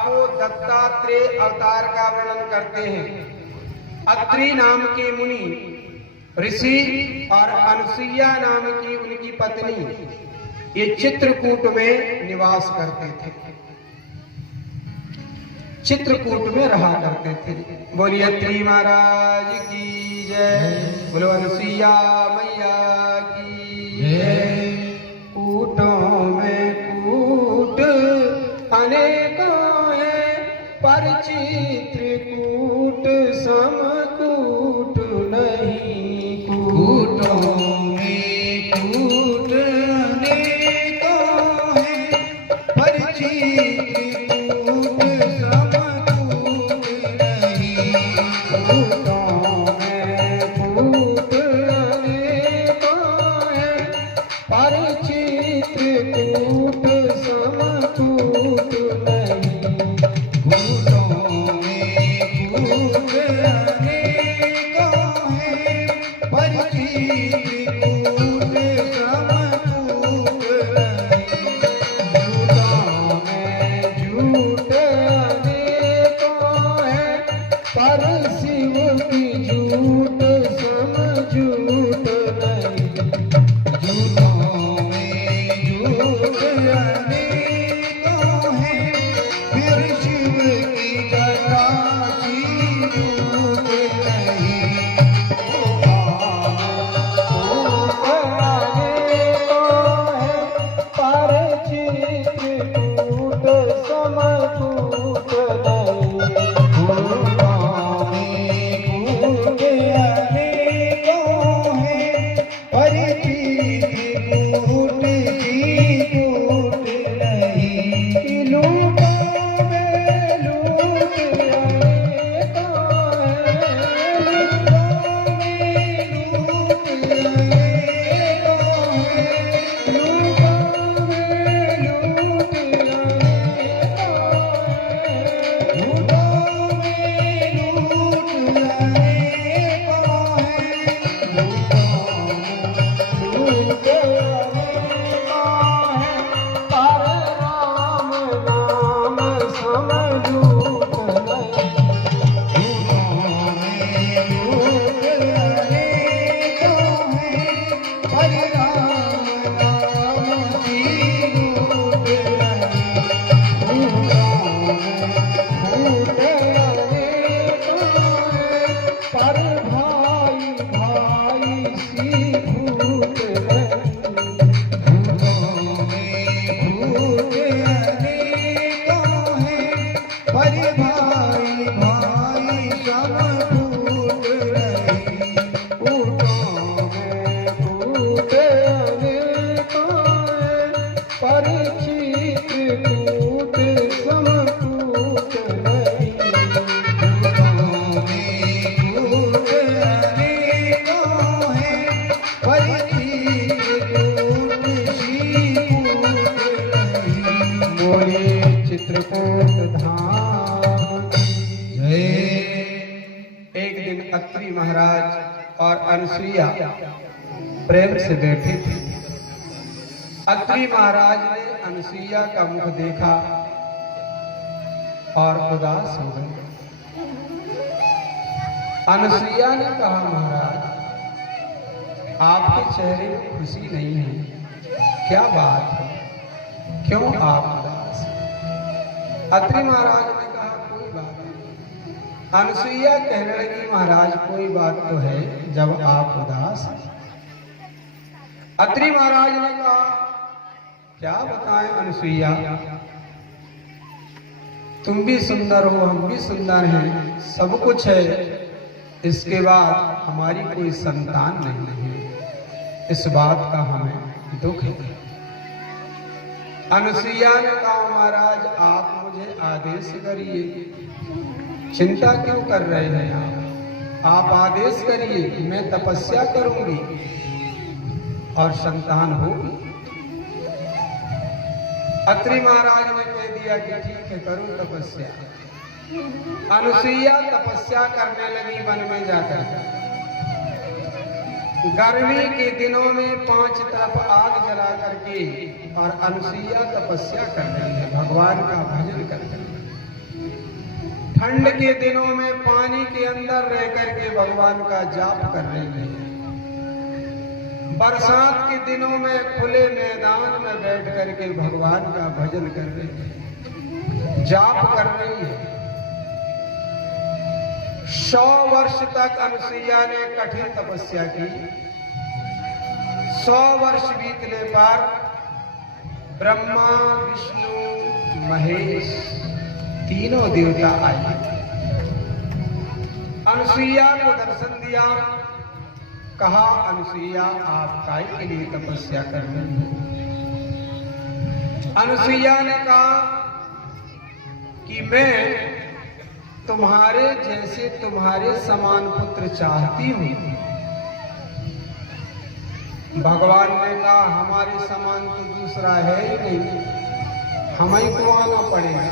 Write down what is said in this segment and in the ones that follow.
आपको दत्तात्रेय अवतार का वर्णन करते हैं। अत्रि नाम के मुनि ऋषि और अनुसुईया नाम की उनकी पत्नी ये चित्रकूट में निवास करते थे, चित्रकूट में रहा करते थे। बोलिए अत्रि महाराज की जय, बोलो अनुसुईया मैया की जय। कूटों में कूट अनेकों हैं, पर चित्रकूट समकूट नहीं। कूटों में कूट अनेकों हैं, पर चित्रकूट समकूट नहीं। कूटों में कूट अनेकों हैं, पर चित्रकूट समकूट नहीं। कूटों में कूट अनेकों हैं, पर चित्रकूट समकूट नहीं। झूठों में झूठ अनेकों हैं, पर शिव की झूठ समझूठ नहीं। झूठों में झूठ अनेकों हैं, फिर शिव की जटा की झूठ नहीं। पर चित्रकूट समकूट नहीं। कूटों में कूट अनेकों हैं, पर चित्रकूट की कूट नहीं। लूटों में लूट अनेकों हैं, लूटों में लूट अनेकों हैं, लूटों में लूट अनेकों हैं। लूटों में लूट अनेकों हैं। लूट अनेकों हैं, पर राम नाम समझूठ नहीं। पर भाई भाई सी भूत नहीं। कूटों में कूट अनेकों हैं, पर चित्रकूट समकूट नहीं। बोलिए चित्रकूट धाम जय। एक दिन अत्रि महाराज और अनुसुईया प्रेम से बैठे थे। अत्रि महाराज ने अनुसुईया का मुख देखा और उदास हो गए। अनुसुईया ने कहा, महाराज आपके चेहरे में खुशी नहीं है, क्या बात है, क्यों आप उदास हैं? अत्रि महाराज ने कहा, कोई बात नहीं। अनुसुईया कहने लगी, महाराज कोई बात तो है जब आप उदास हैं। अत्रि महाराज ने कहा, क्या बताएं अनुसुईया, तुम भी सुंदर हो, हम भी सुंदर हैं, सब कुछ है, इसके बाद हमारी कोई संतान नहीं है, इस बात का हमें दुख है। अनुसुईया ने कहा, महाराज आप मुझे आदेश करिए, चिंता क्यों कर रहे हैं आप आदेश करिए, मैं तपस्या करूंगी और संतान होगी। अत्रि महाराज ने कह दिया कि ठीक है, करो तपस्या। अनुसुईया तपस्या करने लगी वन में जाकर। गर्मी के दिनों में 5 तरफ आग जला करके और अनुसुईया तपस्या कर रही है, भगवान का भजन कर रही है। ठंड के दिनों में पानी के अंदर रह करके भगवान का जाप कर रही है। बरसात के दिनों में खुले मैदान में बैठ करके भगवान का भजन कर रही है, जाप कर रही है। 100 वर्ष तक अनुसुईया ने कठिन तपस्या की। 100 वर्ष बीतने पर ब्रह्मा, विष्णु, महेश तीनों देवता आए, अनुसुईया को दर्शन दिया। कहा, अनुसुईया आप काय के लिए तपस्या कर रही हो? अनुसुईया ने कहा कि मैं तुम्हारे जैसे तुम्हारे समान पुत्र चाहती हूं। भगवान ने कहा, हमारे समान तो दूसरा है ही नहीं, हमें को आना पड़ेगा।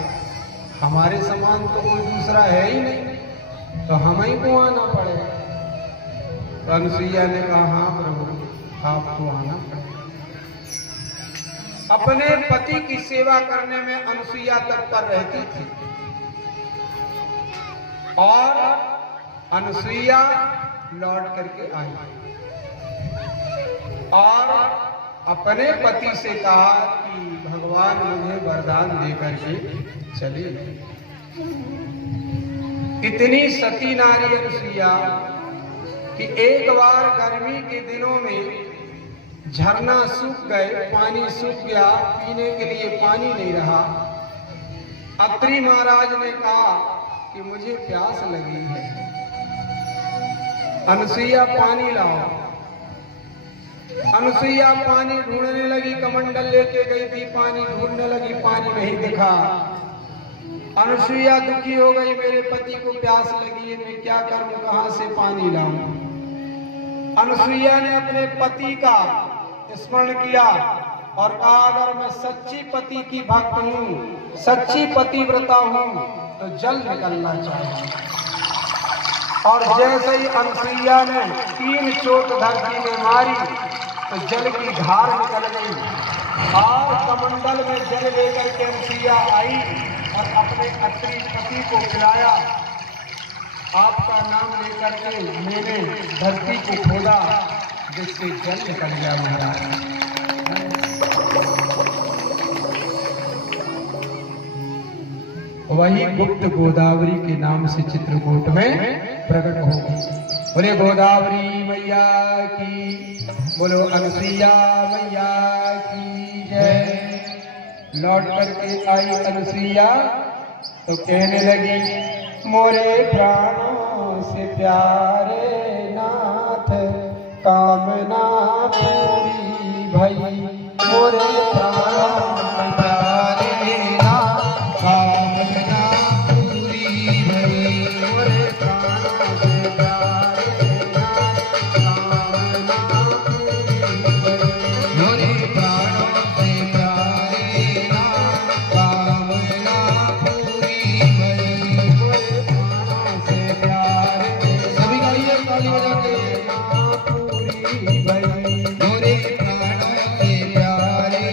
हमारे समान तो कोई दूसरा है ही नहीं, तो हमें को आना पड़ेगा। तो अनुसुईया ने कहा, हाँ प्रभु, आपको आना पड़ेगा। अपने पति की सेवा करने में अनुसुईया तत्पर रहती थी। और अनुसुईया लौट करके आई और अपने पति से कहा कि भगवान मुझे वरदान देकर के चले। इतनी सती नारी अनुसुईया कि एक बार गर्मी के दिनों में झरना सूख गए, पानी सूख गया, पीने के लिए पानी नहीं रहा। अत्रि महाराज ने कहा कि मुझे प्यास लगी है, अनुसुईया पानी लाओ। अनुसुईया पानी ढूंढने लगी, कमंडल लेके गई थी, पानी ढूंढने लगी, पानी नहीं दिखा। अनुसुईया दुखी हो गई, मेरे पति को प्यास लगी है, मैं क्या करूं, कहां से पानी लाऊं? अनुसुईया ने अपने पति का स्मरण किया और कहा, अगर मैं सच्ची पति की भक्त हूं, सच्ची पतिव्रता हूं, तो जल निकलना चाहिए। और जैसे ही अनुसुईया ने 3 चोट धरती में मारी तो जल की धार निकल गई और कमंडल में जल लेकर के अनुसुईया आई और अपने अत्रि पति को पिलाया। आपका नाम लेकर के मैंने धरती को खोदा, जिससे जल निकल गया महाराज। वही गुप्त गोदावरी के नाम से चित्रकूट में प्रकट हो गई। बोले गोदावरी मैया की, बोलो अनुसुईया मैया की जय। लौट करके आई अनुसुईया तो कहने लगी, मोरे प्राणों से प्यारे नाथ, कामना पूरी भई। मोरे प्राणों से प्यारे नाथ, कामना पूरी भई। मोरे प्राणों से प्यारे नाथ, कामना पूरी भई। मोरे प्राणों से प्यारे नाथ, कामना पूरी भई। मोरे प्राणों से प्यारे, सभी गाइए ताली बजा के, पूरी भई। मोरे प्राणों से प्यारे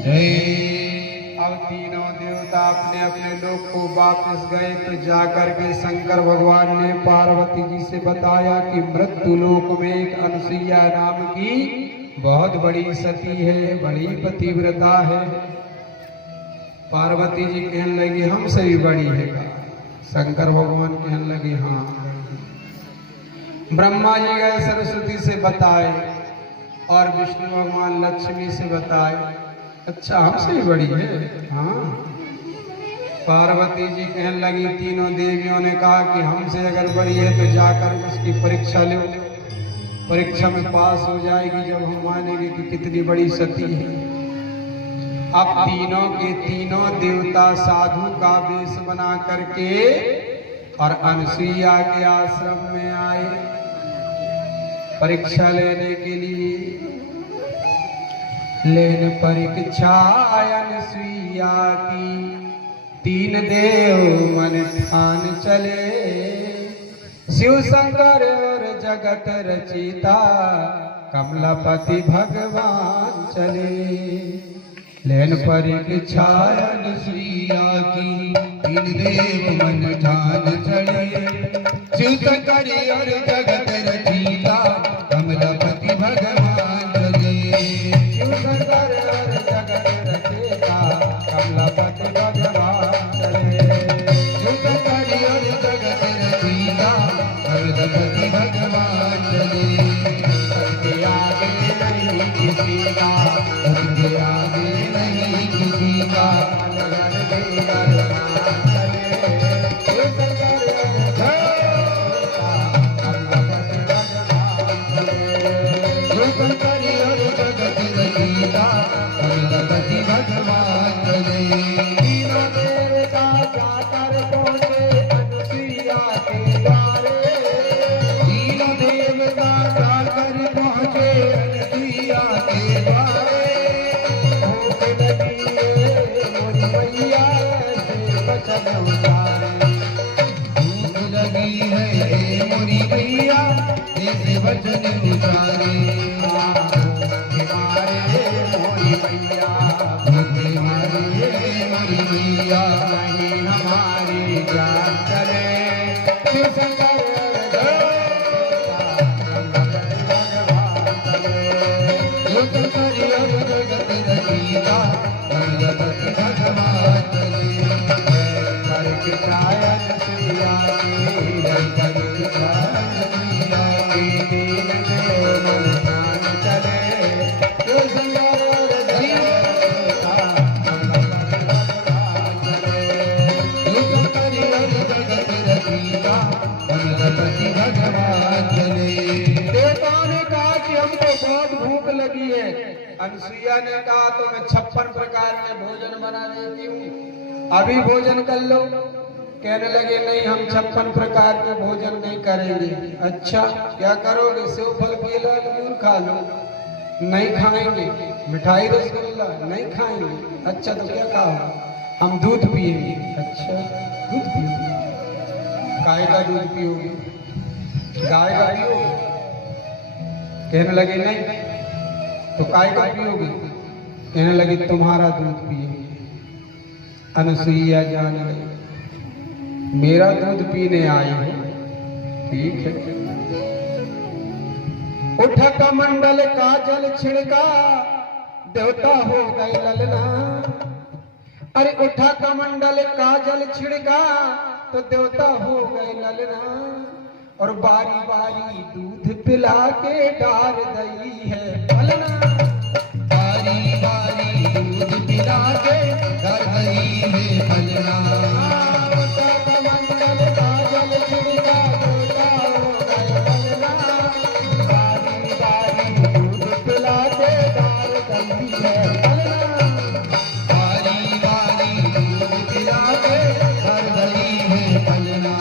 जय अब तीनों देवता अपने अपने लोक को वापस गए तो जाकर के शंकर भगवान ने पार्वती जी से बताया कि मृत्यु लोक में एक अनुसुईया नाम की बहुत बड़ी सती है, बड़ी पतिव्रता है। पार्वती जी कहने लगी हमसे भी बड़ी है। शंकर भगवान कहने लगे हाँ। ब्रह्मा जी गए सरस्वती से बताए और विष्णु भगवान लक्ष्मी से बताए, अच्छा हमसे भी बड़ी है। हाँ। पार्वती जी कहने लगी तीनों देवियों ने कहा कि हमसे अगर बड़ी है तो जाकर उसकी परीक्षा लो, परीक्षा में पास हो जाएगी जब हम मानेंगे कि कितनी बड़ी सती है। अब तीनों के तीनों देवता साधु का वेश बना करके और अनुसुईया के आश्रम में आए परीक्षा लेने के लिए। लेन परीक्षा अनुसुईया की तीन देव मन ठान चले। शिव शंकर और जगत रचिता कमलापति भगवान चले। लेन परीक्षा अनुसुईया की तीन देव मन ठान चले। शिव शंकर और जगत रचिता कमलापति भगवान चले। शिव शंकर और जगत रचिता कमलापति भगवान चले। शिव शंकर और जगत रचिता कमलापति भगवान चले। सबके आगे नहीं किसी का, सबके आगे नहीं किसी का। अलग देकर चले। शिव शंकर शिव शंकर और जगत रचिता कमलापति भगवान चले। तीनों देवता जाकर पहुंचे अनुसुईया के द्वारे। तीनों देवता जाकर पहुँचे अनुसुईया के द्वारे। भूख लगी है मोरी मैया ऐसे वचन उतारे। भूख लगी है हे मोरी मैया ऐसे वचन उतारे। हमारे मोरी मैया भूख मारे हे मोरी मैया नहीं हमारी जान चले। शिव शंकर भगवान चले। शिव शंकर और जगत रचिता कमलापति भगवान चले। परीक्षा अनुसुईया की परीक्षा अनुसुईया की तीन देव मन ठान चले। शिव शंकर और देवता भगवान चले। शिव शंकर और जगत रचिता कमलापति भगवान चले। देवताओं ने कहा कि हमको बहुत भूख लगी है। अनुसुईया ने कहा तो मैं 56 प्रकार के भोजन बना देती हूँ, अभी भोजन कर लो। कहने लगे नहीं हम 56 प्रकार के भोजन नहीं करेंगे। अच्छा क्या करोगे? सेव फल केला अंगूर खा लो। नहीं खाएंगे। मिठाई रसगुल्ला नहीं खाएंगे। अच्छा तो क्या कहा? हम दूध पिएंगे। अच्छा दूध पियोगे? गाय का दूध पियोगे? गाय का पियोगे? कहने लगे नहीं। तो काय का पियोगे? कहने लगे तुम्हारा दूध पिएंगे। अनुसुईया जान गई मेरा दूध पीने आए हो, ठीक है। उठा कमंडल का जल छिड़का, देवता हो गए ललना। अरे उठा कमंडल का जल छिड़का तो देवता हो गए ललना। और बारी बारी दूध पिला के डार दई है ललना। बारी बारी दूध पिला के घर गई है फलना। उठा कमंडल का जल छिड़का देवता हो गए ललना। बारी बारी दूध पिला के डार दई है ललना। बारी बारी दूध पिला के घर गई है फलना।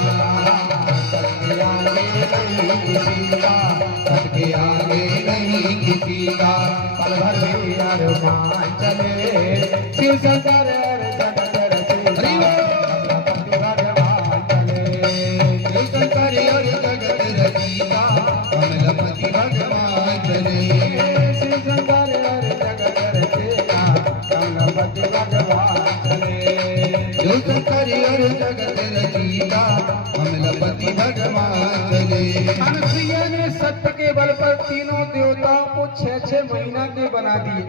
सबके आगे नहीं किसी का, सबके आगे नहीं किसी का। पल भर में अरमान चले। शिव शंकर और जगत रचिता कमलापति भगवान चले। शिव शंकर और जगत रचिता कमलापति भगवान चले। शिव शंकर और जगत रचिता रमा चले। अनुसुईया ने सत्य के बल पर तीनों देवताओं को 6-6 महीना के बना दिए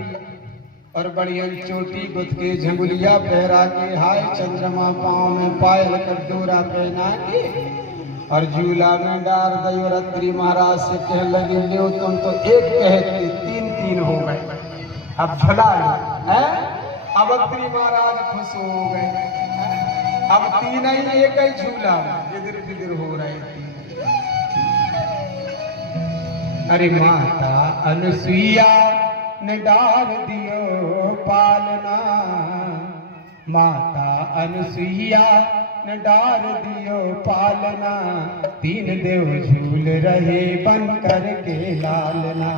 और बढ़िया चोटी गुथ के झंगुलिया पहरा के हाय चंद्रमा पाँव में पायल कर डोरा पहना के और झूला में डार दई और अत्रि महाराज से कह लगे लो तुम तो एक कहते 3-3 हो गए, अब झुला लो है। अब अत्रि महाराज खुश हो गए, अब 3 ही एक ही झूला इधर बिधर हो रहे थे। अरे माता अनुसुईया ने डाल दियो पालना, माता अनुसुईया ने डाल दियो पालना, 3 देव झूल रहे बन कर के लालना।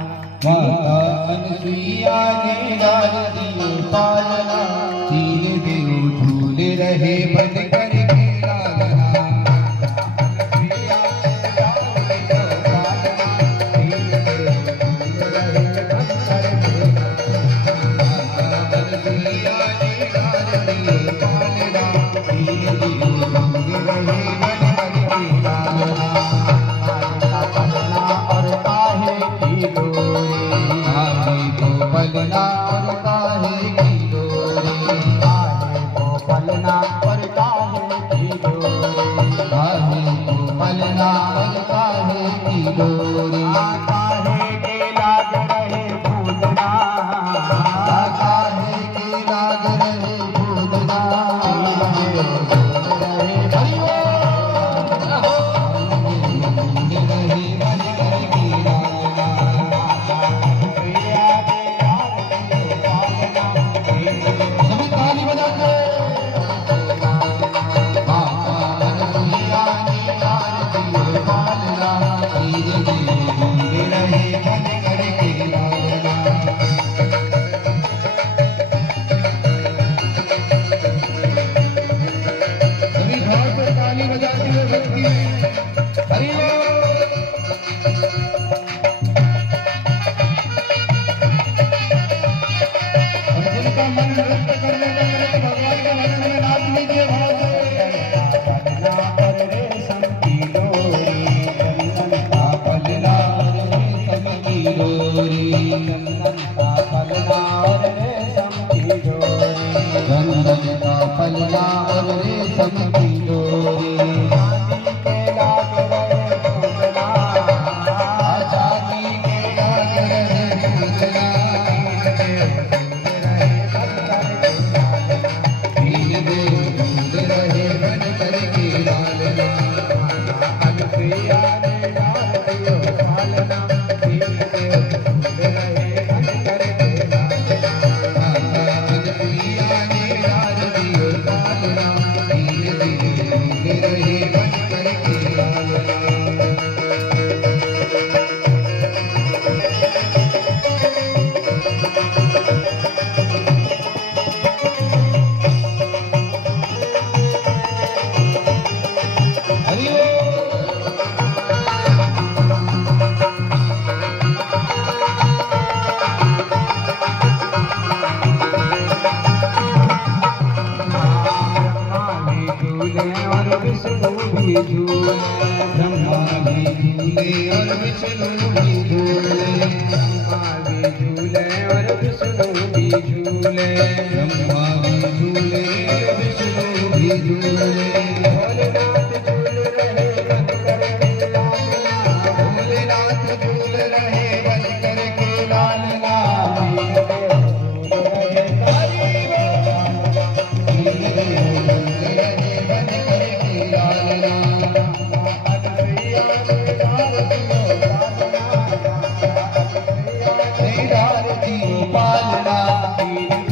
माता अनुसुईया ने डाल दियो पालना, 3 देव झूल रहे बन कर के लालना। पलना और काहे की डोरी, काहे को पलना और काहे की डोरी, काहे को पलना और काहे की डोरी। काहे के लाग रहे भूलना, काहे के लाग रहे भूलना, पलना और रेशम की डोरी, आजादी के लाग रहे भूलना, 3 देव झूल रहे बन कर के लालना। अनुसुईया ने डाल दियो पालना, 3 देव झूल रहे बन कर के लालना। अनुसुईया ने डाल दियो पालना, 3 देव झूल रहे बन कर के लालना। झूले, ब्रह्मा भी झूले और विष्णु भी झूले, ब्रह्मा भी झूले और विष्णु भी झूले, ब्रह्मा भी झूले और विष्णु भी झूले। भोलेनाथ झूल रहे बन कर के लालना, भोलेनाथ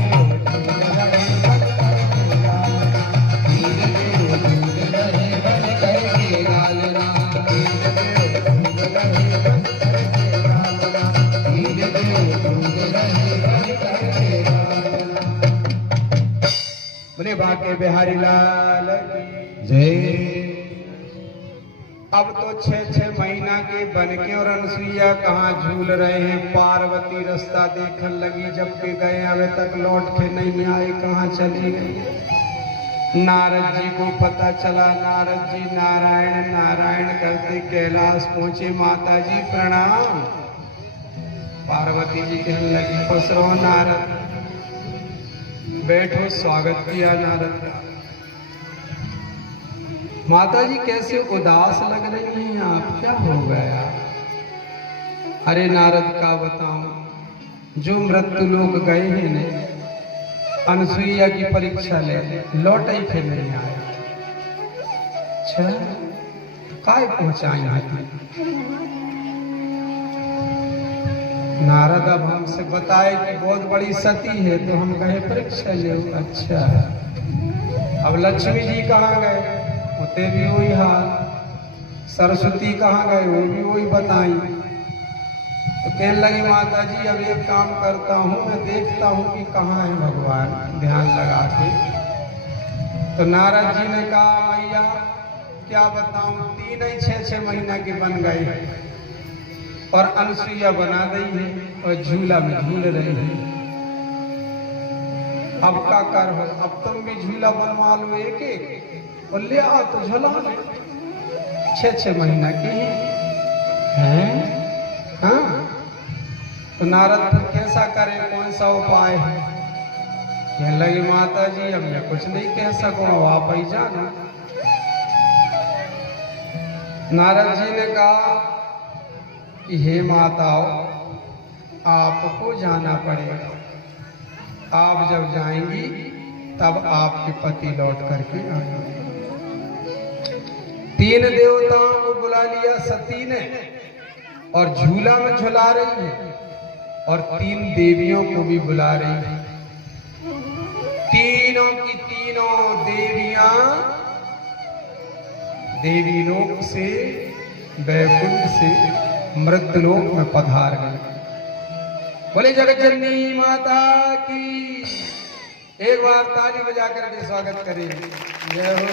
झूल रहे बन कर के लालना, बोले बाके बिहारी लाल की जय। अब तो 6-6 महीना के बन के और अनुसुईया कहाँ झूल रहे हैं। पार्वती रास्ता देखने लगी, जब के गए अभी तक लौट के नहीं आए, कहाँ चली गई। नारद जी को पता चला। नारद जी नारायण नारायण करते कैलाश पहुंचे। माता जी प्रणाम। पार्वती जी कहने लगी खुश रहो नारद, बैठो। स्वागत किया नारद का। माता जी कैसे उदास लग रही हैं आप, क्या हो गया? अरे नारद का बताऊं, जो मृत्यु लोग गए हैं ने, अनसुईया की परीक्षा ले लौट ही फिर नहीं आया। अच्छा काय पहुंचाई आती? नारद अब हमसे बताए कि बहुत बड़ी सती है, तो हम कहे परीक्षा ले। अच्छा अब लक्ष्मी जी कहाँ गए? होते भी वही हाल। सरस्वती कहाँ गए? वो भी वही बताई। तो कहने लगी माता जी अब एक काम करता हूँ, मैं देखता हूँ कि कहाँ है भगवान, ध्यान लगा के। तो नारद जी ने कहा मैया क्या बताऊं, 3 महीना की बन गई और अनसुईया बना रही है और झूला में झूल रही है। अब का कर हो, अब तुम भी झूला बनवा लो एक एक और ले आओ तो झूला ले। 6 महीना की है। हाँ तो नारद फिर कैसा करे, कौन सा उपाय है? कहने लगी माता जी अब मैं कुछ नहीं कह सकूं, आप ही जाना। नारद जी ने कहा कि हे माताओं, आपको जाना पड़ेगा। आप जब जाएंगी तब आपके पति लौट करके आएंगे। 3 देवताओं को बुला लिया सती ने और झूला में झुला रही है, और 3 देवियों को भी बुला रही है। तीनों की तीनों देवियां देवी लोक से, वैकुंठ से मृत्युलोक में पधार गई। बोले जगत जननी माता की। एक बार ताली बजा करके स्वागत करें। जय हो।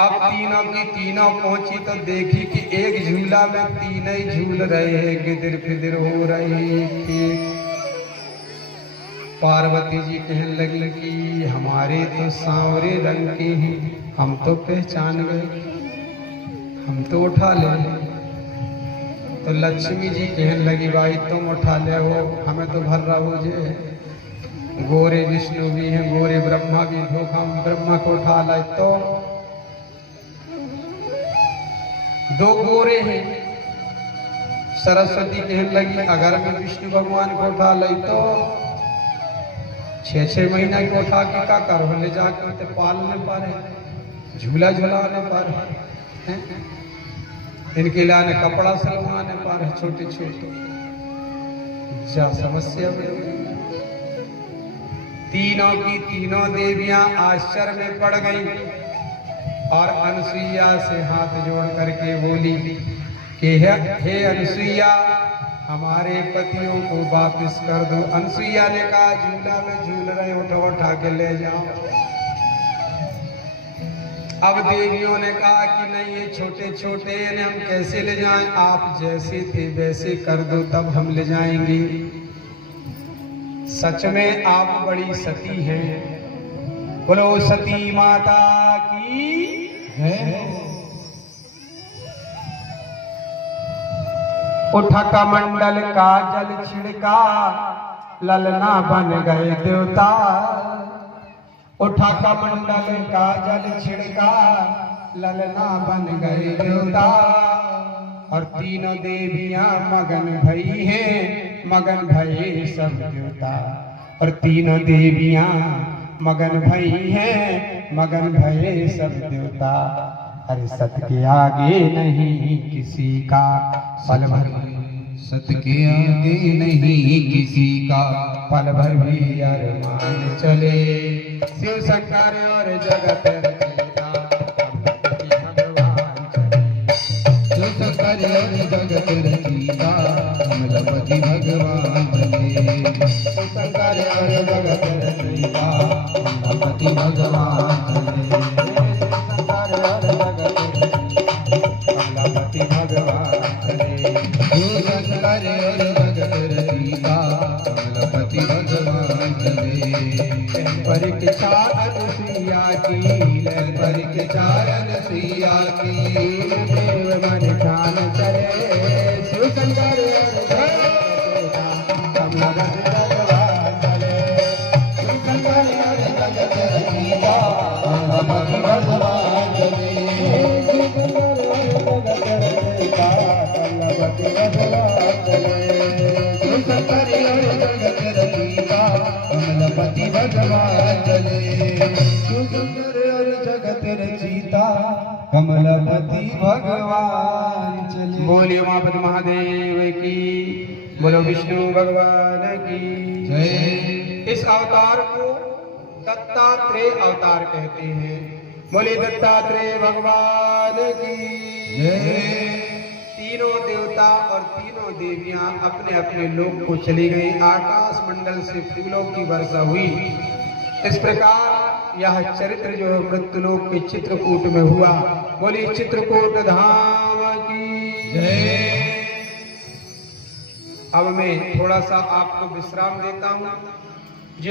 अब तीनों की तीनों पहुंची तो देखी कि एक झूला में 3 ही झूल रहे हैं, गिदिर फिदिर हो रहे थे। पार्वती जी कहने लगी कि हमारे तो सांवरे रंग के हैं, हम तो पहचान गए, हम तो उठा ले। तो लक्ष्मी जी कहने लगी भाई तुम उठा ले हो, हमें तो भर रहा हो जे। गोरे विष्णु भी हैं, गोरे ब्रह्मा भी, हम ब्रह्मा को उठा लाए तो 2 गोरे हैं। सरस्वती कहने लगी अगर मैं विष्णु भगवान को उठा लाई तो 6 महीना को उठा के का करो, ले जाके पालने पर झूला झुलाने पर, इनके लाने कपड़ा सिलवाने पर, छोटे छोटे क्या समस्या में। तीनों की तीनों देवियां आश्चर्य में पड़ गईं और अनसुईया से हाथ जोड़ करके बोली कि हे अनसुईया हमारे पतियों को वापस कर दो। अनसुईया ने कहा झूला में झूल रहे, उठो उठा के ले जाओ। अब देवियों ने कहा कि नहीं ये छोटे छोटे हैं, हम कैसे ले जाएं? आप जैसे थे वैसे कर दो तब हम ले जाएंगे। सच में आप बड़ी सती हैं। बोलो सती माता की है। उठा कमंडल का जल छिड़का, ललना बन गए देवता। उठा कमंडल का जल छिड़का, ललना बन गए देवता। और तीनों देवियां मगन भई हैं, मगन भये सब देवता। और तीनों देवियां मगन भई हैं, मगन भये सब देवता। अरे सत के आगे नहीं किसी का पल भर, सत के आगे नहीं किसी का पल भर भी अरमान चले। शिव शंकर और जगत रचयिता भगवान चले। शिव शंकर और जगत रचयिता कमलपति भगवान चले। शिव शंकर और जगत रचयिता कमलपति भगवान चले। कमलापति भगवान चले। शिव शंकर और जगत रचयिता कमलपति भगवान चले। परीक्षा अनुसुईया की, लय परीक्षा अनुसुईया की। देव मन ध्यान करे शिव शंकर कमला भगवान चले। शिव शंकर जगत रचयिता कमला भगवान चले। शिव शंकर जगत रचयिता कमला भगवान चले। शिव शंकर जगत रचयिता कमलपति भगवान चले। शिव शंकर जगत रचयिता कमलपति भगवान चले। बोलिए उमापति महादेव की, बोलो विष्णु भगवान की जय। इस अवतार को दत्तात्रेय अवतार कहते हैं। बोलिए दत्तात्रेय भगवान की जय। तीनों देवता और तीनों देवियां अपने अपने लोक को चली गई। आकाश मंडल से फूलों की वर्षा हुई। इस प्रकार यह चरित्र जो है मृत्युलोक के चित्रकूट में हुआ। बोलिए चित्रकूट धाम की जय। अब मैं थोड़ा सा आपको विश्राम देता हूँ।